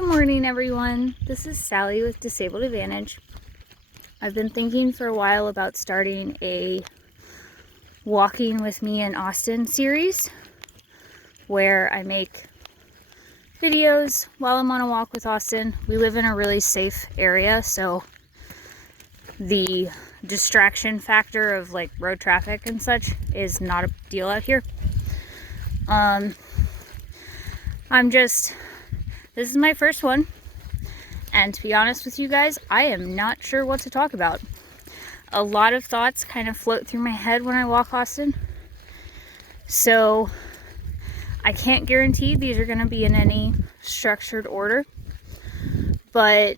Good morning, everyone. This is Sally with Disabled Advantage. I've been thinking for a while about starting a Walking with Me in Austin series where I make videos while I'm on a walk with Austin. We live in a really safe area, so the distraction factor of like road traffic and such is not a deal out here. This is my first one, and to be honest with you guys, I am not sure what to talk about. A lot of thoughts kind of float through my head when I walk Austin, so I can't guarantee these are going to be in any structured order, but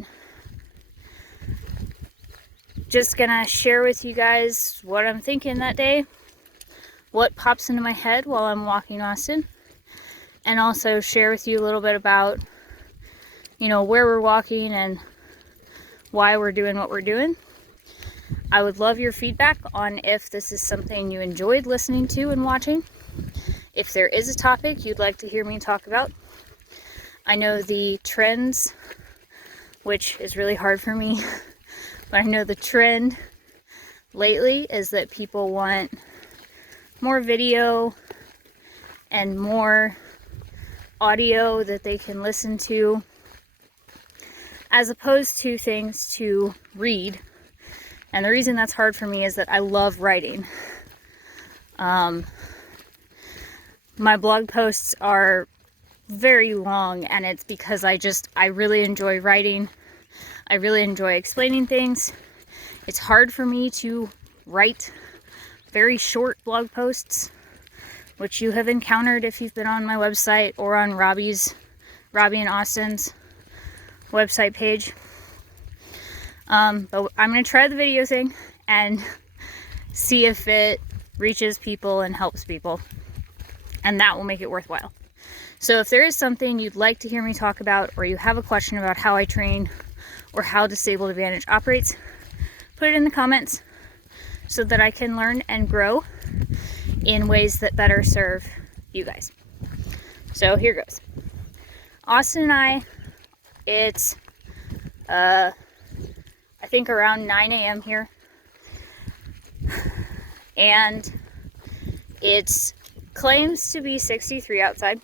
just gonna share with you guys what I'm thinking that day, what pops into my head while I'm walking Austin, and also share with you a little bit about where we're walking and why we're doing what we're doing. I would love your feedback on if this is something you enjoyed listening to and watching. If there is a topic you'd like to hear me talk about. I know the trends, which is really hard for me, but I know the trend lately is that people want more video and more audio that they can listen to, as opposed to things to read. And the reason that's hard for me is that I love writing. My blog posts are very long, and it's because I really enjoy writing. I really enjoy explaining things. It's hard for me to write very short blog posts, which you have encountered if you've been on my website or on Robbie and Austin's website page. But I'm going to try the video thing and see if it reaches people and helps people, and that will make it worthwhile. So if there is something you'd like to hear me talk about, or you have a question about how I train or how Disabled Advantage operates, put it in the comments so that I can learn and grow in ways that better serve you guys. So here goes. Austin and I, it's I think around 9 a.m. here, and it claims to be 63 outside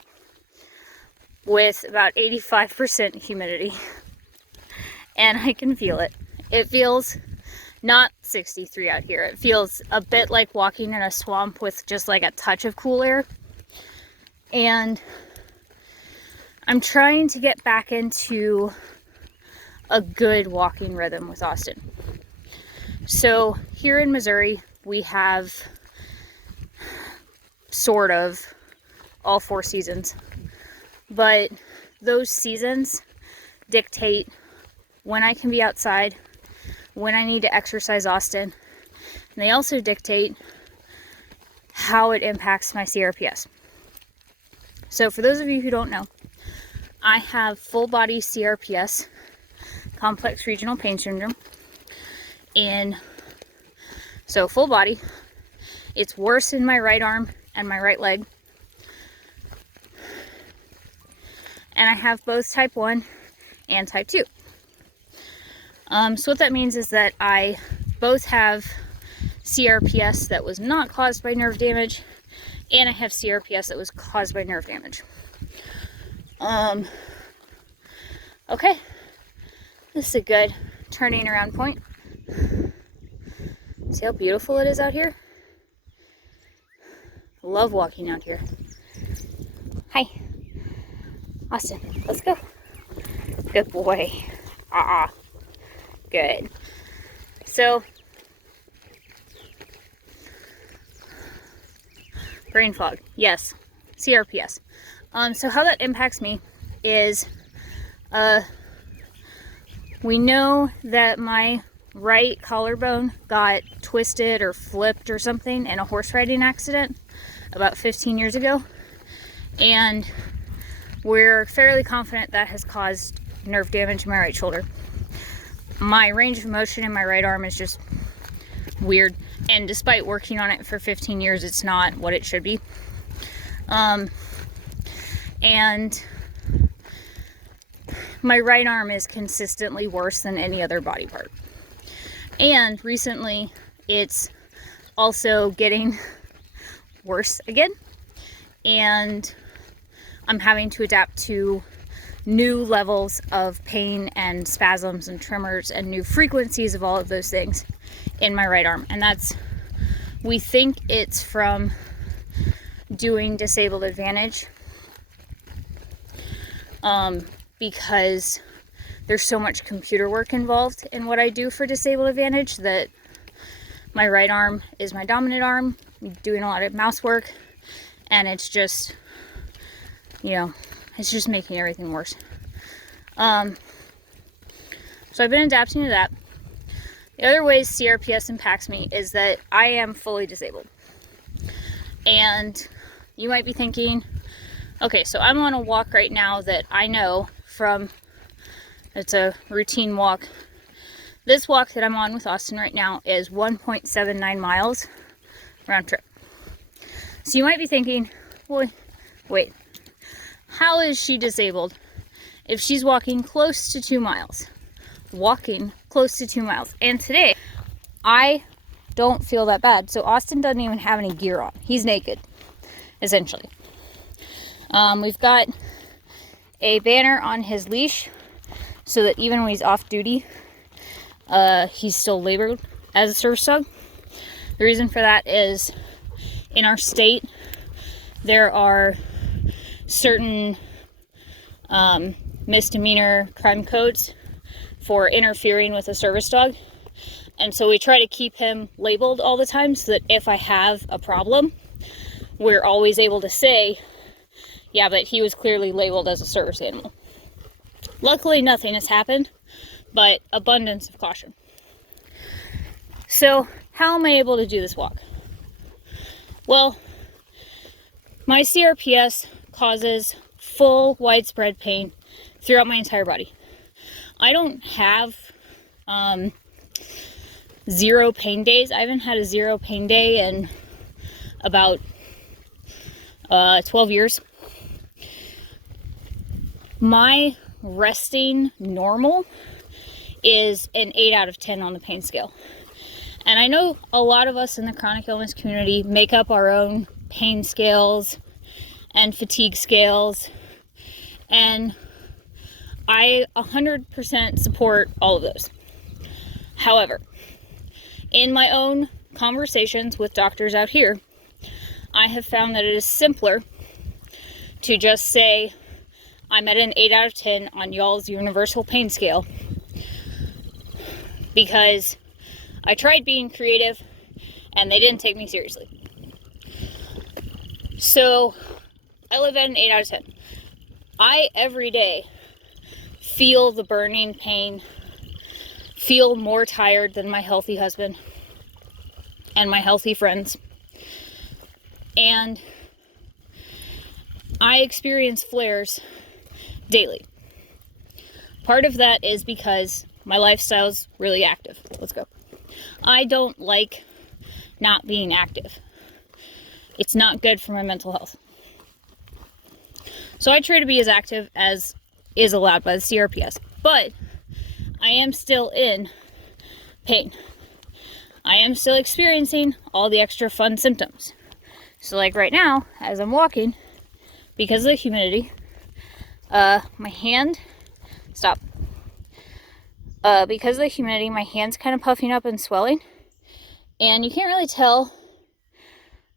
with about 85% humidity, and I can feel it. It feels not 63 out here. It feels a bit like walking in a swamp with just like a touch of cool air, and I'm trying to get back into a good walking rhythm with Austin. So here in Missouri, we have sort of all 4 seasons, but those seasons dictate when I can be outside, when I need to exercise Austin, and they also dictate how it impacts my CRPS. So for those of you who don't know, I have full body CRPS, complex regional pain syndrome, so full body. It's worse in my right arm and my right leg, and I have both type 1 and type 2. So what that means is that I both have CRPS that was not caused by nerve damage, and I have CRPS that was caused by nerve damage. Okay, this is a good turning around point. See how beautiful it is out here? Love walking out here. Hi, Austin, let's go. Good boy. Good. So, brain fog, yes, CRPS. So how that impacts me is, we know that my right collarbone got twisted or flipped or something in a horse riding accident about 15 years ago, and we're fairly confident that has caused nerve damage in my right shoulder. My range of motion in my right arm is just weird, and despite working on it for 15 years, it's not what it should be. And my right arm is consistently worse than any other body part. And recently it's also getting worse again, and I'm having to adapt to new levels of pain and spasms and tremors and new frequencies of all of those things in my right arm. And we think it's from doing disabled advantage, because there's so much computer work involved in what I do for disabled advantage that my right arm is my dominant arm. I'm doing a lot of mouse work, and it's just, it's just making everything worse. So I've been adapting to that. The other ways CRPS impacts me is that I am fully disabled. And you might be thinking, okay, so I'm on a walk right now that I know from, it's a routine walk. This walk that I'm on with Austin right now is 1.79 miles round trip. So you might be thinking, well, wait, how is she disabled if she's walking close to 2 miles? Walking close to 2 miles. And today, I don't feel that bad. So Austin doesn't even have any gear on. He's naked, essentially. We've got a banner on his leash so that even when he's off duty, he's still labeled as a service dog. The reason for that is in our state, there are certain misdemeanor crime codes for interfering with a service dog. And so we try to keep him labeled all the time so that if I have a problem, we're always able to say, yeah, but he was clearly labeled as a service animal. Luckily, nothing has happened, but abundance of caution. So how am I able to do this walk? Well, my CRPS causes full widespread pain throughout my entire body. I don't have zero pain days. I haven't had a zero pain day in about 12 years. My resting normal is an 8 out of 10 on the pain scale. And I know a lot of us in the chronic illness community make up our own pain scales and fatigue scales, and I 100% support all of those. However, in my own conversations with doctors out here, I have found that it is simpler to just say, I'm at an 8 out of 10 on y'all's universal pain scale, because I tried being creative and they didn't take me seriously. So I live at an 8 out of 10. I, every day, feel the burning pain, feel more tired than my healthy husband and my healthy friends. And I experience flares daily. Part of that is because my lifestyle's really active. Let's go. I don't like not being active. It's not good for my mental health. So I try to be as active as is allowed by the CRPS, but I am still in pain. I am still experiencing all the extra fun symptoms. So like right now, as I'm walking, because of the humidity, my hand, because of the humidity, my hand's kind of puffing up and swelling, and you can't really tell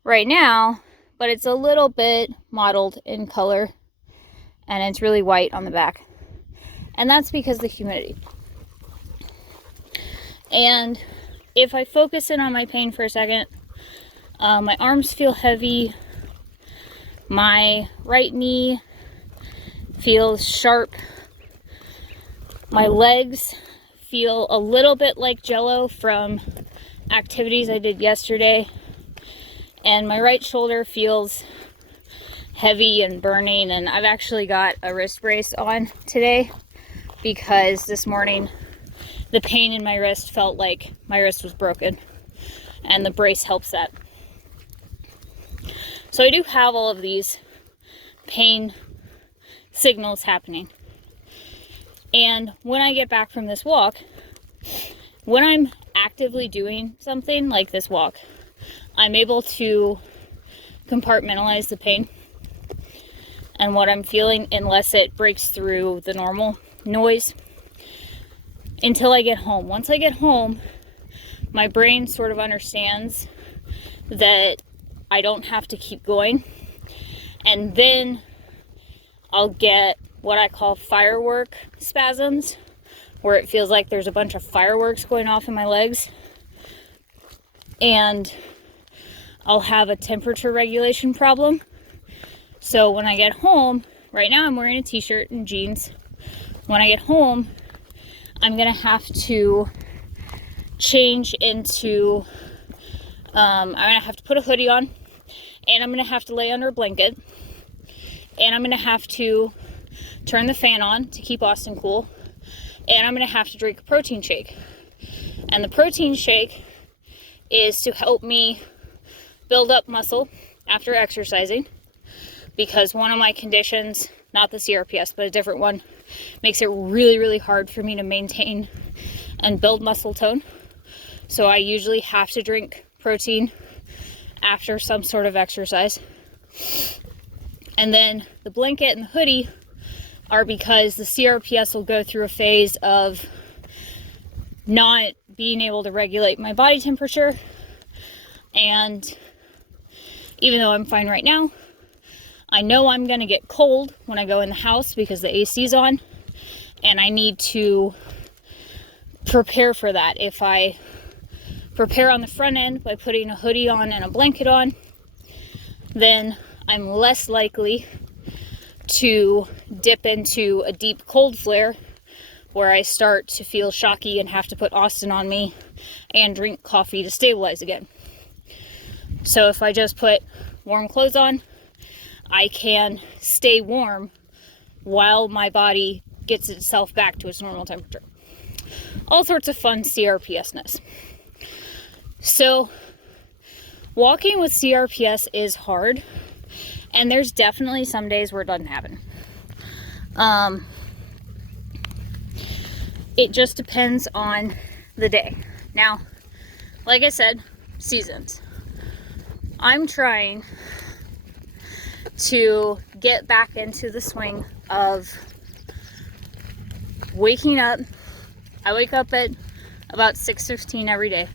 right now, but it's a little bit mottled in color, and it's really white on the back, and that's because of the humidity. And if I focus in on my pain for a second, my arms feel heavy, my right knee feels sharp, my legs feel a little bit like jello from activities I did yesterday, and my right shoulder feels heavy and burning, and I've actually got a wrist brace on today because this morning the pain in my wrist felt like my wrist was broken, and the brace helps that. So I do have all of these pain signals happening. And when I get back from this walk, when I'm actively doing something like this walk, I'm able to compartmentalize the pain and what I'm feeling unless it breaks through the normal noise until I get home. Once I get home, my brain sort of understands that I don't have to keep going. And then I'll get what I call firework spasms, where it feels like there's a bunch of fireworks going off in my legs. And I'll have a temperature regulation problem. So when I get home, right now I'm wearing a t-shirt and jeans. When I get home, I'm gonna have to change into, I'm gonna have to put a hoodie on, and I'm gonna have to lay under a blanket, and I'm gonna have to turn the fan on to keep Austin cool, and I'm gonna have to drink a protein shake. And the protein shake is to help me build up muscle after exercising, because one of my conditions, not the CRPS, but a different one, makes it really, really hard for me to maintain and build muscle tone. So I usually have to drink protein after some sort of exercise. And then the blanket and the hoodie are because the CRPS will go through a phase of not being able to regulate my body temperature. And even though I'm fine right now, I know I'm gonna get cold when I go in the house because the AC's on, and I need to prepare for that. If I prepare on the front end by putting a hoodie on and a blanket on, then I'm less likely to dip into a deep cold flare where I start to feel shocky and have to put Austin on me and drink coffee to stabilize again. So if I just put warm clothes on, I can stay warm while my body gets itself back to its normal temperature. All sorts of fun CRPS-ness. So walking with CRPS is hard, and there's definitely some days where it doesn't happen. It just depends on the day. Now, like I said, seasons. I'm trying to get back into the swing of waking up. I wake up at about 6:15 every day,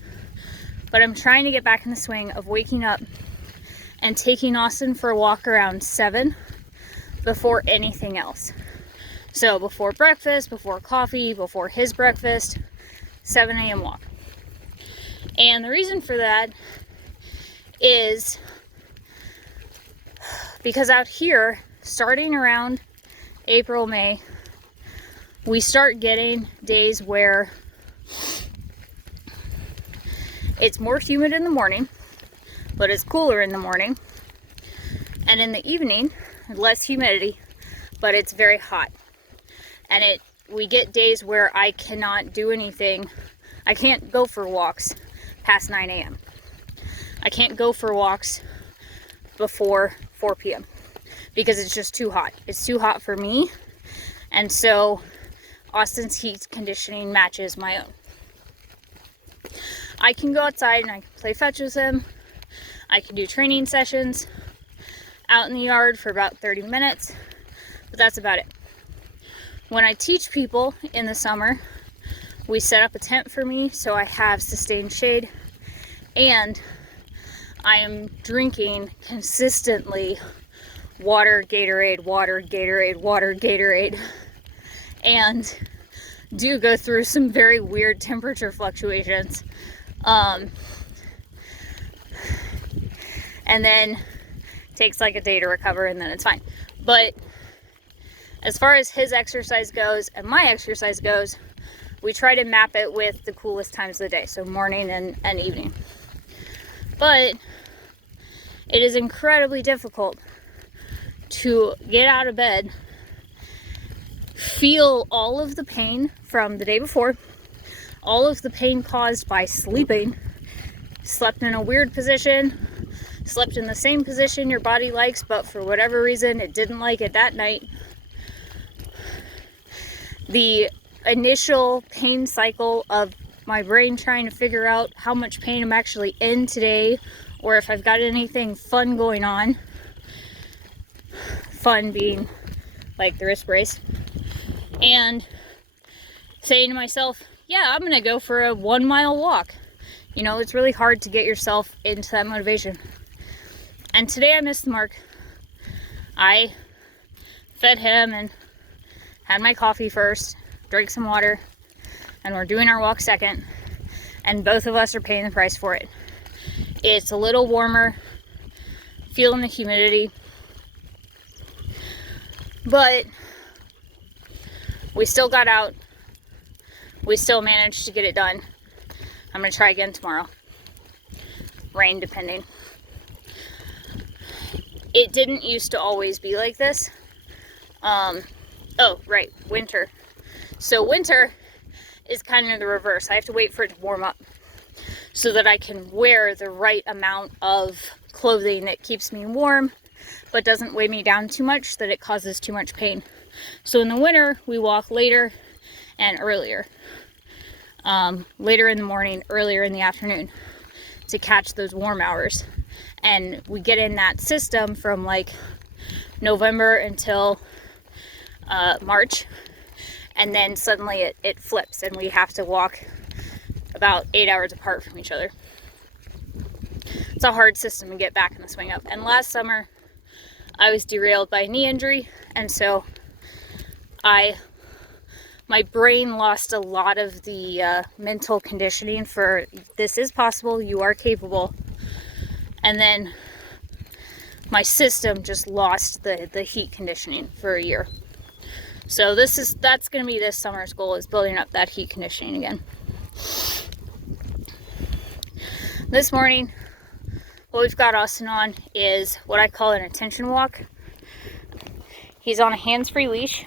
but I'm trying to get back in the swing of waking up and taking Austin for a walk around 7 before anything else. So before breakfast, before coffee, before his breakfast, 7 a.m. walk. And the reason for that is because out here, starting around April, May, we start getting days where it's more humid in the morning, but it's cooler in the morning. And in the evening, less humidity, but it's very hot. And we get days where I cannot do anything. I can't go for walks past 9 a.m. I can't go for walks before 4 p.m. because it's just too hot. It's too hot for me. And so Austin's heat conditioning matches my own. I can go outside and I can play fetch with him. I can do training sessions out in the yard for about 30 minutes, but that's about it. When I teach people in the summer, we set up a tent for me so I have sustained shade, and I am drinking consistently water, Gatorade, water, Gatorade, water, Gatorade, and do go through some very weird temperature fluctuations. And then takes like a day to recover, and then it's fine. But as far as his exercise goes and my exercise goes, we try to map it with the coolest times of the day, so morning and evening. But it is incredibly difficult to get out of bed, feel all of the pain from the day before, all of the pain caused by sleeping, slept in a weird position, slept in the same position your body likes, but for whatever reason it didn't like it that night. the initial pain cycle of my brain trying to figure out how much pain I'm actually in today, or if I've got anything fun going on. Fun being like the wrist brace. And saying to myself, yeah, I'm gonna go for a 1 mile walk. You know, it's really hard to get yourself into that motivation. And today I missed the mark. I fed him and had my coffee first, drank some water, and we're doing our walk second. And both of us are paying the price for it. It's a little warmer, feeling the humidity, but we still got out. We still managed to get it done. I'm gonna try again tomorrow. Rain depending. It didn't used to always be like this. Oh, right, winter. So winter is kind of the reverse. I have to wait for it to warm up so that I can wear the right amount of clothing that keeps me warm but doesn't weigh me down too much that it causes too much pain. So in the winter, we walk later and earlier. Later in the morning, earlier in the afternoon to catch those warm hours. And we get in that system from like November until March. And then suddenly it flips and we have to walk about 8 hours apart from each other. It's a hard system to get back in the swing of. And last summer, I was derailed by a knee injury. And so my brain lost a lot of the mental conditioning for this is possible, you are capable. And then my system just lost the heat conditioning for a year. So that's going to be this summer's goal, is building up that heat conditioning again. This morning, what we've got Austin on is what I call an attention walk. He's on a hands-free leash,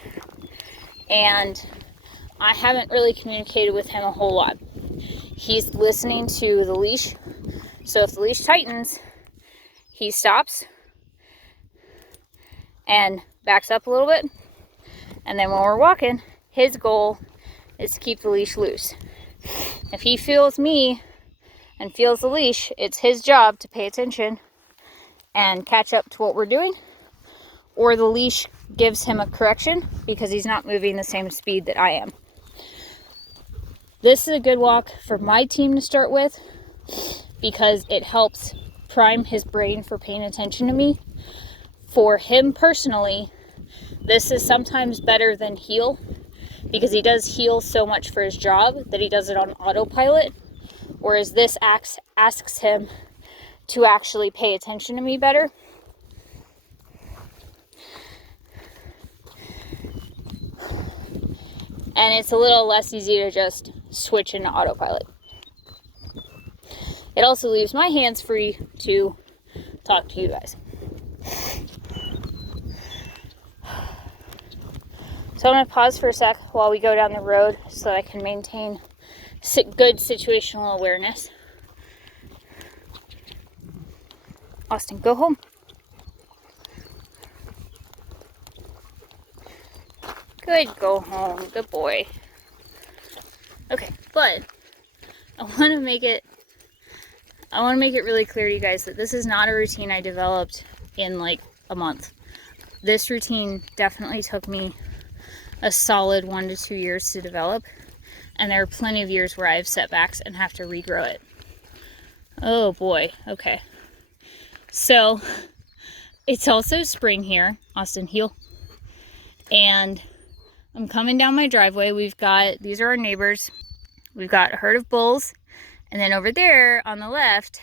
and I haven't really communicated with him a whole lot. He's listening to the leash. So if the leash tightens, he stops and backs up a little bit. And then when we're walking, his goal is to keep the leash loose. If he feels me and feels the leash, it's his job to pay attention and catch up to what we're doing. Or the leash gives him a correction because he's not moving the same speed that I am. This is a good walk for my team to start with because it helps prime his brain for paying attention to me. For him personally, this is sometimes better than heel because he does heel so much for his job that he does it on autopilot, whereas this asks him to actually pay attention to me better. And it's a little less easy to just switch into autopilot. It also leaves my hands free to talk to you guys. So I'm going to pause for a sec while we go down the road so that I can maintain good situational awareness. Austin, go home. Good, go home. Good boy. Okay, but I want to make it really clear to you guys that this is not a routine I developed in like a month. This routine definitely took me a solid 1 to 2 years to develop, and there are plenty of years where I have setbacks and have to regrow it. Oh boy, okay. So it's also spring here. Austin, heel. And I'm coming down my driveway. These are our neighbors. We've got a herd of bulls, and then over there on the left,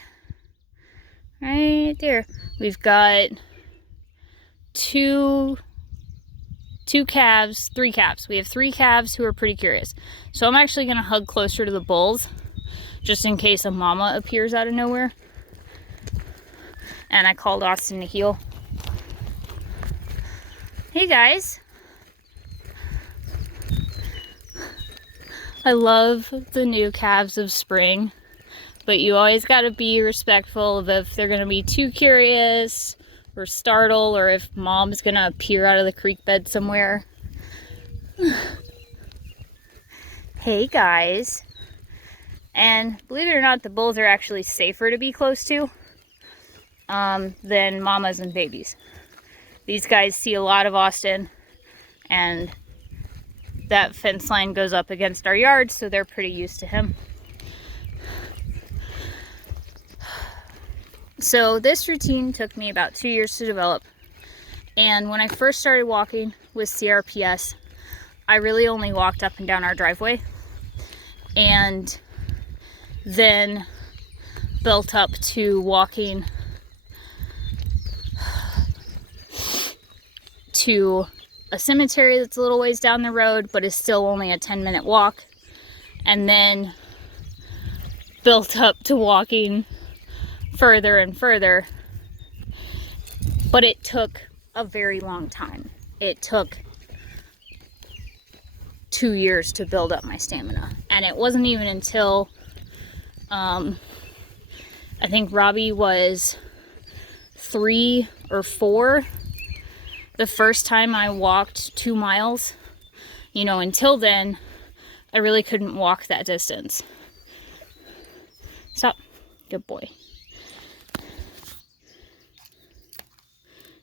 right there, we've got three calves. We have 3 calves who are pretty curious. So I'm actually going to hug closer to the bulls just in case a mama appears out of nowhere. And I called Austin to heel. Hey guys. I love the new calves of spring, but you always got to be respectful of if they're going to be too curious or startle, or if mom's gonna appear out of the creek bed somewhere. Hey guys. And believe it or not, the bulls are actually safer to be close to than mamas and babies. These guys see a lot of Austin, and that fence line goes up against our yard, so they're pretty used to him. So this routine took me about 2 years to develop. And when I first started walking with CRPS, I really only walked up and down our driveway, and then built up to walking to a cemetery that's a little ways down the road, but is still only a 10-minute walk, and then built up to walking further and further. But it took a very long time. It took 2 years to build up my stamina, and it wasn't even until I think Robbie was 3 or 4 the first time I walked 2 miles. You know, until then, I really couldn't walk that distance. Stop. Good boy.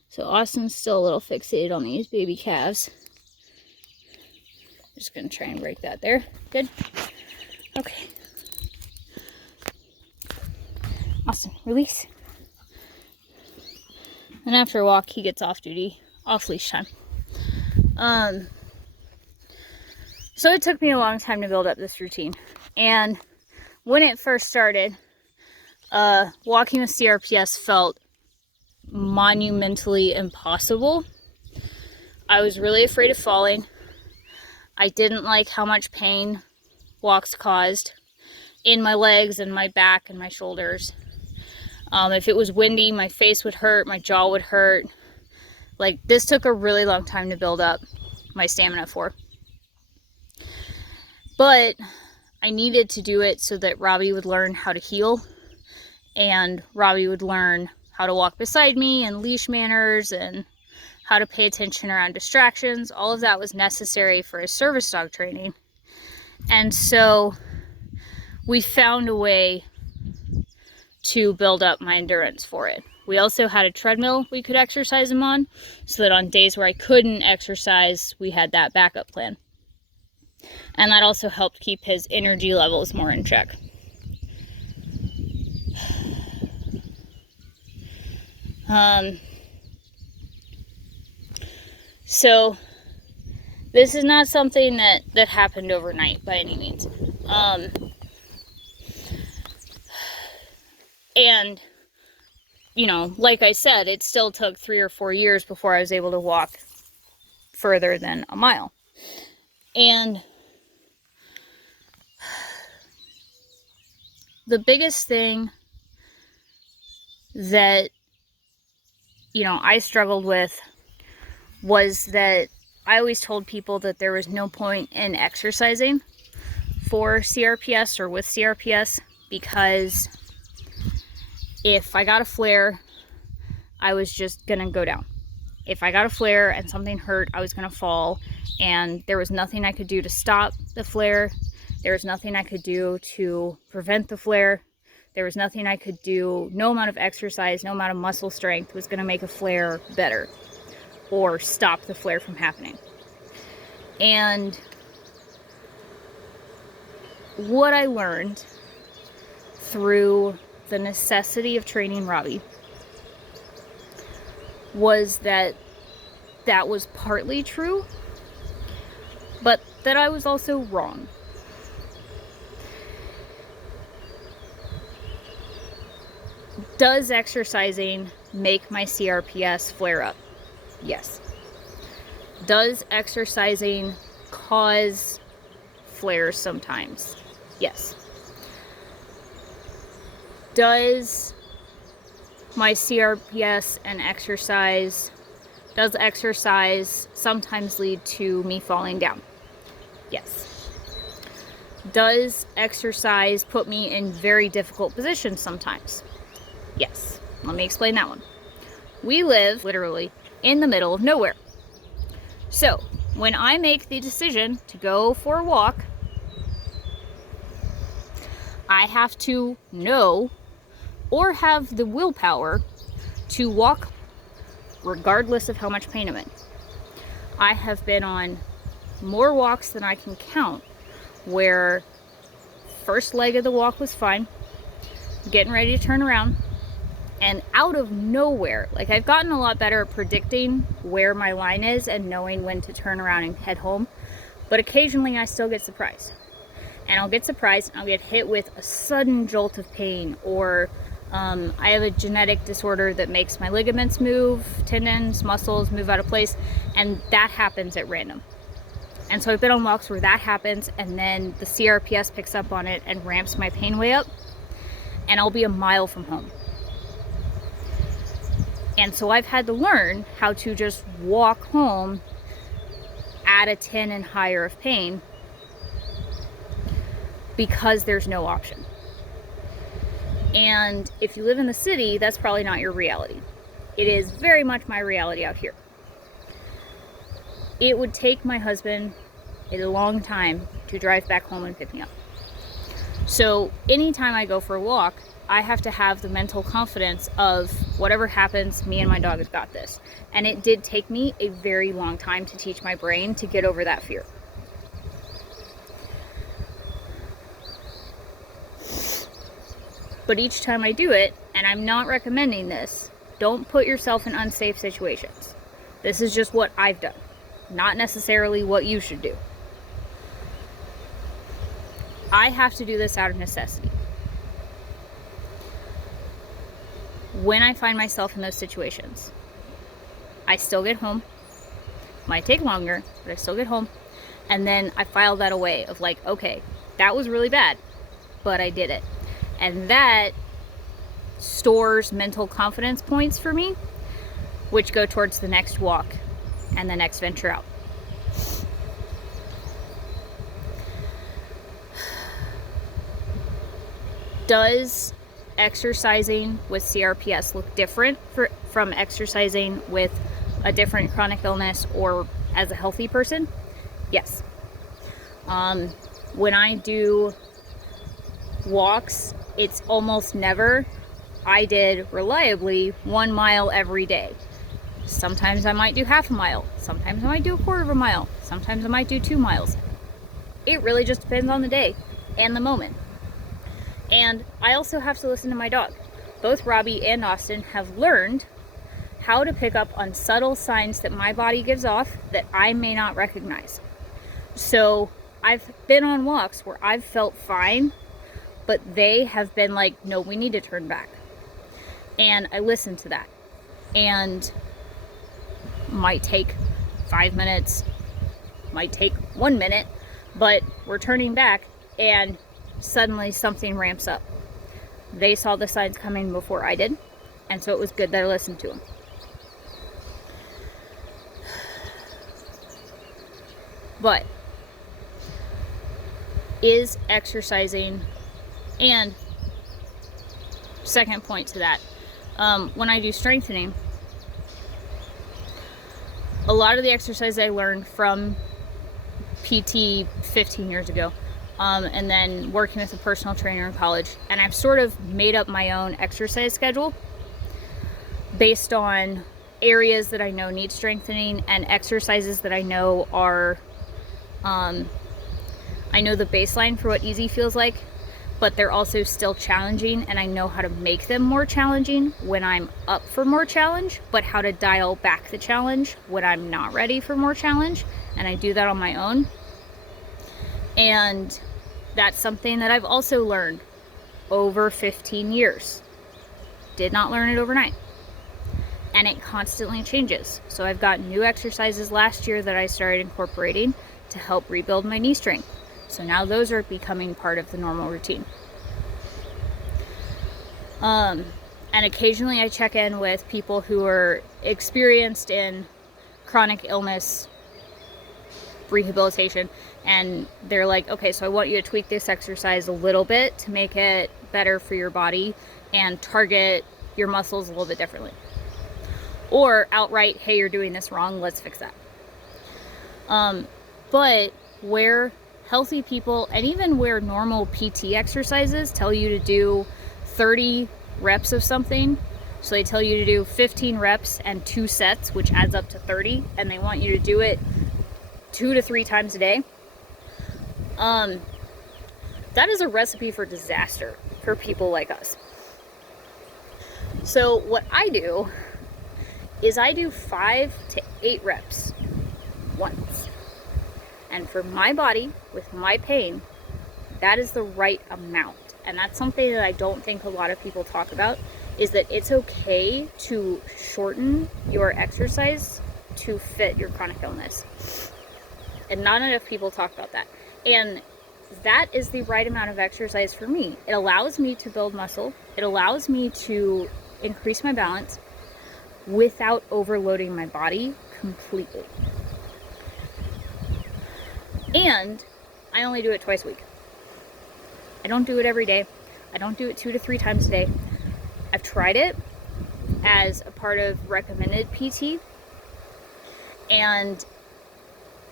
So Austin's still a little fixated on these baby calves. Just gonna try and break that there. Good. Okay. Austin, release. And after a walk, he gets off duty, off leash time. So it took me a long time to build up this routine. And when it first started, walking with CRPS felt monumentally impossible. I was really afraid of falling. I didn't like how much pain walks caused in my legs and my back and my shoulders. If it was windy, my face would hurt, my jaw would hurt. Like, this took a really long time to build up my stamina for. But I needed to do it so that Robbie would learn how to heel, and Robbie would learn how to walk beside me, and leash manners, and how to pay attention around distractions. All of that was necessary for his service dog training. And so we found a way to build up my endurance for it. We also had a treadmill we could exercise him on, so that on days where I couldn't exercise, we had that backup plan. And that also helped keep his energy levels more in check. So this is not something that happened overnight by any means. And, you know, like I said, it still took 3 or 4 years before I was able to walk further than a mile. And the biggest thing that, you know, I struggled with was that I always told people that there was no point in exercising for CRPS or with CRPS, because if I got a flare, I was just gonna go down. If I got a flare and something hurt, I was gonna fall, and there was nothing I could do to stop the flare. There was nothing I could do to prevent the flare. There was nothing I could do. No amount of exercise, no amount of muscle strength was gonna make a flare better or stop the flare from happening. And what I learned through the necessity of training Robbie was that that was partly true, but that I was also wrong. Does exercising make my CRPS flare up? Yes. Does exercising cause flares sometimes? Yes. Does my CRPS and does exercise sometimes lead to me falling down? Yes. Does exercise put me in very difficult positions sometimes? Yes. Let me explain that one. We live literally in the middle of nowhere. So when I make the decision to go for a walk, I have to know or have the willpower to walk regardless of how much pain I'm in. I have been on more walks than I can count where first leg of the walk was fine, getting ready to turn around, and out of nowhere, like I've gotten a lot better at predicting where my line is and knowing when to turn around and head home, but occasionally I still get surprised. And I'll get surprised and I'll get hit with a sudden jolt of pain, or I have a genetic disorder that makes my ligaments move, tendons, muscles move out of place, and that happens at random. And so I've been on walks where that happens, and then the CRPS picks up on it and ramps my pain way up, and I'll be a mile from home. And so I've had to learn how to just walk home at a 10 and higher of pain because there's no option. And if you live in the city, that's probably not your reality. It is very much my reality out here. It would take my husband a long time to drive back home and pick me up. So anytime I go for a walk, I have to have the mental confidence of whatever happens, me and my dog have got this. And it did take me a very long time to teach my brain to get over that fear. But each time I do it, and I'm not recommending this, don't put yourself in unsafe situations. This is just what I've done, not necessarily what you should do. I have to do this out of necessity. When I find myself in those situations, I still get home. Might take longer, but I still get home. And then I file that away of like, okay, that was really bad, but I did it. And that stores mental confidence points for me, which go towards the next walk and the next venture out. Does exercising with CRPS look different from exercising with a different chronic illness or as a healthy person? Yes. When I do walks, it's almost never I did reliably 1 mile every day. Sometimes I might do half a mile. Sometimes I might do a quarter of a mile. Sometimes I might do 2 miles. It really just depends on the day and the moment. And I also have to listen to my dog. Both Robbie and Austin have learned how to pick up on subtle signs that my body gives off that I may not recognize. So I've been on walks where I've felt fine, but they have been like, no, we need to turn back. And I listen to that. And might take 5 minutes, might take 1 minute, but we're turning back and suddenly something ramps up. They saw the signs coming before I did, and so it was good that I listened to them. But is exercising, and second point to that, when I do strengthening, a lot of the exercise I learned from PT 15 years ago, and then working with a personal trainer in college, and I've sort of made up my own exercise schedule based on areas that I know need strengthening and exercises that I know are I know the baseline for what easy feels like, but they're also still challenging, and I know how to make them more challenging when I'm up for more challenge, but how to dial back the challenge when I'm not ready for more challenge, and I do that on my own. And that's something that I've also learned over 15 years. Did not learn it overnight. And it constantly changes. So I've got new exercises last year that I started incorporating to help rebuild my knee strength. So now those are becoming part of the normal routine. And occasionally I check in with people who are experienced in chronic illness rehabilitation, and they're like, okay, so I want you to tweak this exercise a little bit to make it better for your body and target your muscles a little bit differently. Or outright, hey, you're doing this wrong, let's fix that. But where healthy people, and even where normal PT exercises tell you to do 30 reps of something, so they tell you to do 15 reps and 2 sets, which adds up to 30, and they want you to do it 2 to 3 times a day. That is a recipe for disaster for people like us. So what I do is I do 5 to 8 reps once. And for my body, with my pain, that is the right amount. And that's something that I don't think a lot of people talk about, is that it's okay to shorten your exercise to fit your chronic illness. And not enough people talk about that. And that is the right amount of exercise for me. It allows me to build muscle. It allows me to increase my balance without overloading my body completely. And I only do it twice a week. I don't do it every day. I don't do it 2 to 3 times a day. I've tried it as a part of recommended PT, and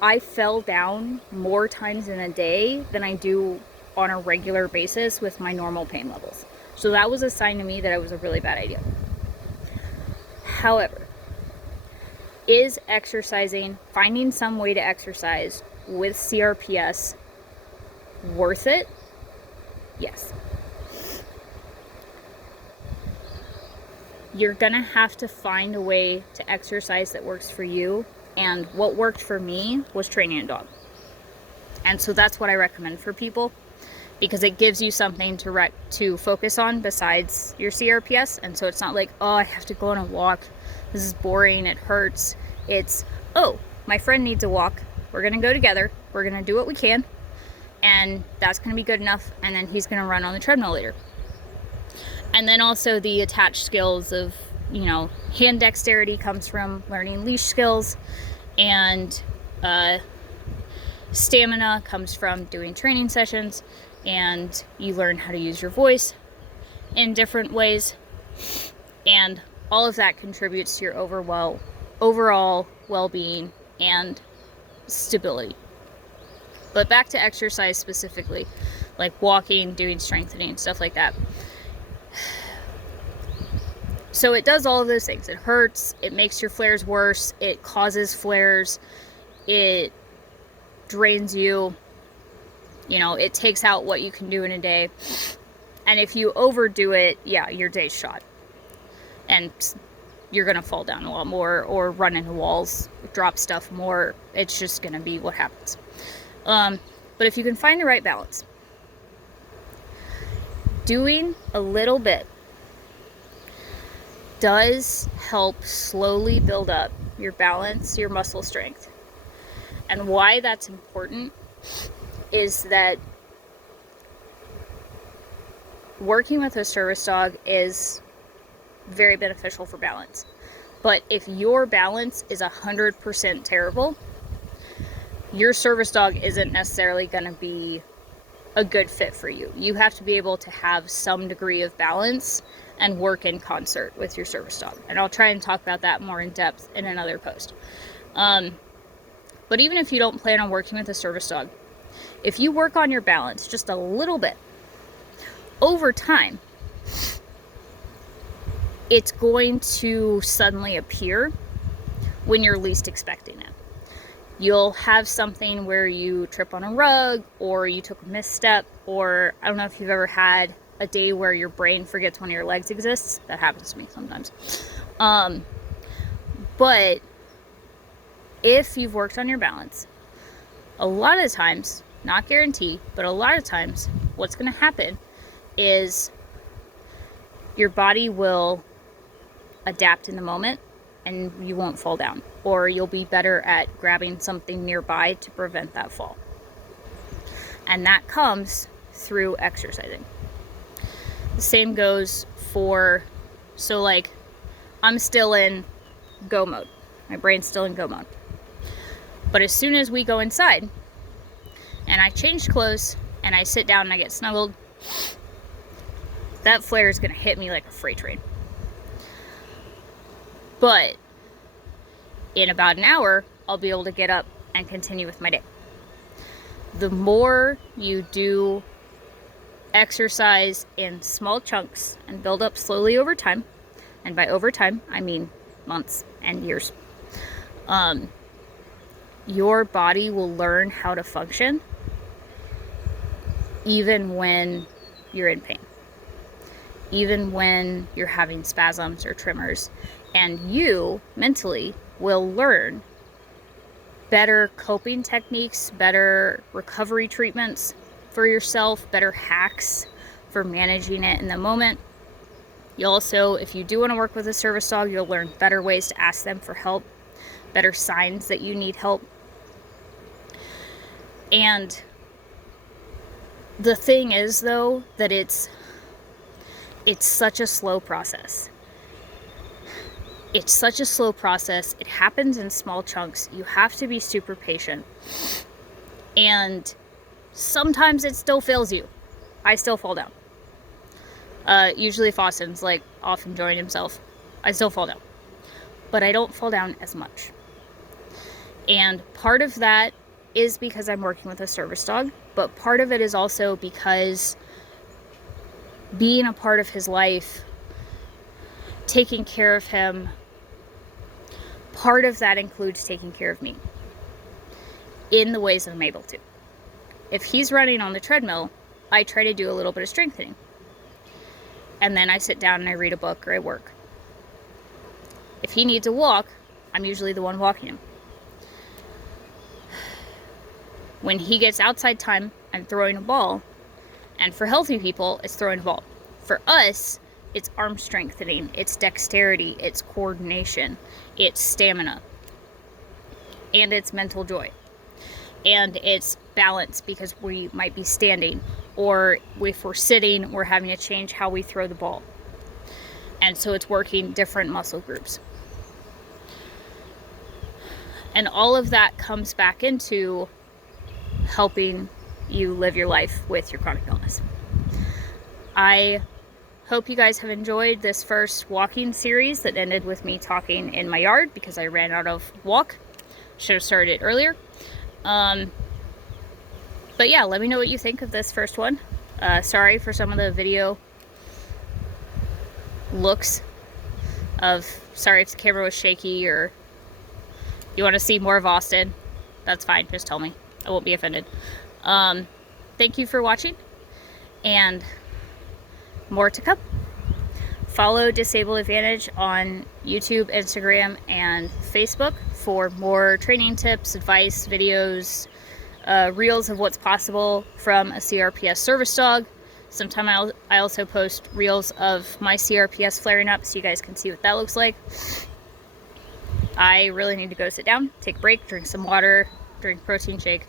I fell down more times in a day than I do on a regular basis with my normal pain levels. So that was a sign to me that it was a really bad idea. However, is exercising, finding some way to exercise with CRPS worth it? Yes. You're gonna have to find a way to exercise that works for you. And what worked for me was training a dog. And so that's what I recommend for people, because it gives you something to focus on besides your CRPS. And so it's not like, oh, I have to go on a walk. This is boring. It hurts. It's, oh, my friend needs a walk. We're going to go together. We're going to do what we can. And that's going to be good enough. And then he's going to run on the treadmill later. And then also the attached skills of, hand dexterity comes from learning leash skills, and stamina comes from doing training sessions, and you learn how to use your voice in different ways, and all of that contributes to your overall well-being and stability. But back to exercise specifically, like walking, doing strengthening, stuff like that. So it does all of those things. It hurts, it makes your flares worse, it causes flares, it drains you, it takes out what you can do in a day. And if you overdo it, yeah, your day's shot. And you're gonna fall down a lot more, or run into walls, drop stuff more. It's just gonna be what happens. But if you can find the right balance, doing a little bit does help slowly build up your balance, your muscle strength. And why that's important is that working with a service dog is very beneficial for balance. But if your balance is 100% terrible, your service dog isn't necessarily going to be a good fit for you. You have to be able to have some degree of balance and work in concert with your service dog. And I'll try and talk about that more in depth in another post. But even if you don't plan on working with a service dog, if you work on your balance just a little bit, over time, it's going to suddenly appear when you're least expecting it. You'll have something where you trip on a rug, or you took a misstep, or I don't know if you've ever had a day where your brain forgets one of your legs exists. That happens to me sometimes. But if you've worked on your balance, a lot of the times, not guarantee, but a lot of times, what's going to happen is your body will adapt in the moment and you won't fall down, or you'll be better at grabbing something nearby to prevent that fall. And that comes through exercising. The same goes for, so like, I'm still in go mode. My brain's still in go mode. But as soon as we go inside and I change clothes and I sit down and I get snuggled, that flare is going to hit me like a freight train. But in about an hour, I'll be able to get up and continue with my day. The more you do exercise in small chunks and build up slowly over time, and by over time, I mean months and years, your body will learn how to function even when you're in pain, even when you're having spasms or tremors, and you mentally will learn better coping techniques, better recovery treatments for yourself, better hacks for managing it in the moment. You also, if you do want to work with a service dog, you'll learn better ways to ask them for help, better signs that you need help. And the thing is, though, that it's such a slow process. It's such a slow process. It happens in small chunks. You have to be super patient. And sometimes it still fails you. I still fall down. Usually if Austin's like off enjoying himself, I still fall down. But I don't fall down as much. And part of that is because I'm working with a service dog, but part of it is also because being a part of his life, taking care of him, part of that includes taking care of me in the ways that I'm able to. If he's running on the treadmill, I try to do a little bit of strengthening. And then I sit down and I read a book or I work. If he needs a walk, I'm usually the one walking him. When he gets outside time, I'm throwing a ball. And for healthy people, it's throwing a ball. For us, it's arm strengthening, it's dexterity, it's coordination, it's stamina, and it's mental joy. And it's balance because we might be standing, or if we're sitting, we're having to change how we throw the ball. And so it's working different muscle groups. And all of that comes back into helping you live your life with your chronic illness. I hope you guys have enjoyed this first walking series that ended with me talking in my yard because I ran out of walk. Should have started it earlier. But yeah, let me know what you think of this first one. Sorry for some of the video looks of, sorry if the camera was shaky or you want to see more of Austin. That's fine, just tell me. I won't be offended. Thank you for watching, and more to come. Follow Disabled Advantage on YouTube, Instagram, and Facebook for more training tips, advice, videos, reels of what's possible from a CRPS service dog. Sometime I also post reels of my CRPS flaring up so you guys can see what that looks like. I really need to go sit down, take a break, drink some water, drink protein shake.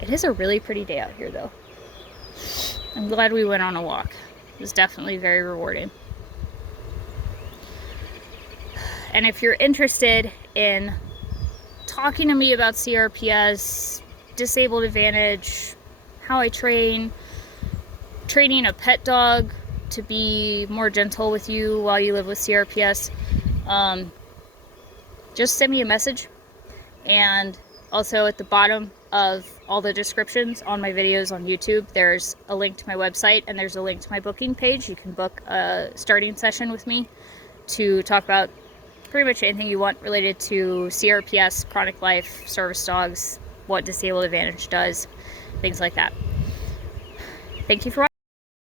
It is a really pretty day out here though. I'm glad we went on a walk. It was definitely very rewarding. And if you're interested in talking to me about CRPS, Disabled Advantage, how I train, training a pet dog to be more gentle with you while you live with CRPS, just send me a message. And also at the bottom of all the descriptions on my videos on YouTube, there's a link to my website and there's a link to my booking page. You can book a starting session with me to talk about pretty much anything you want related to CRPS, chronic life, service dogs, what Disabled Advantage does, things like that. Thank you for watching.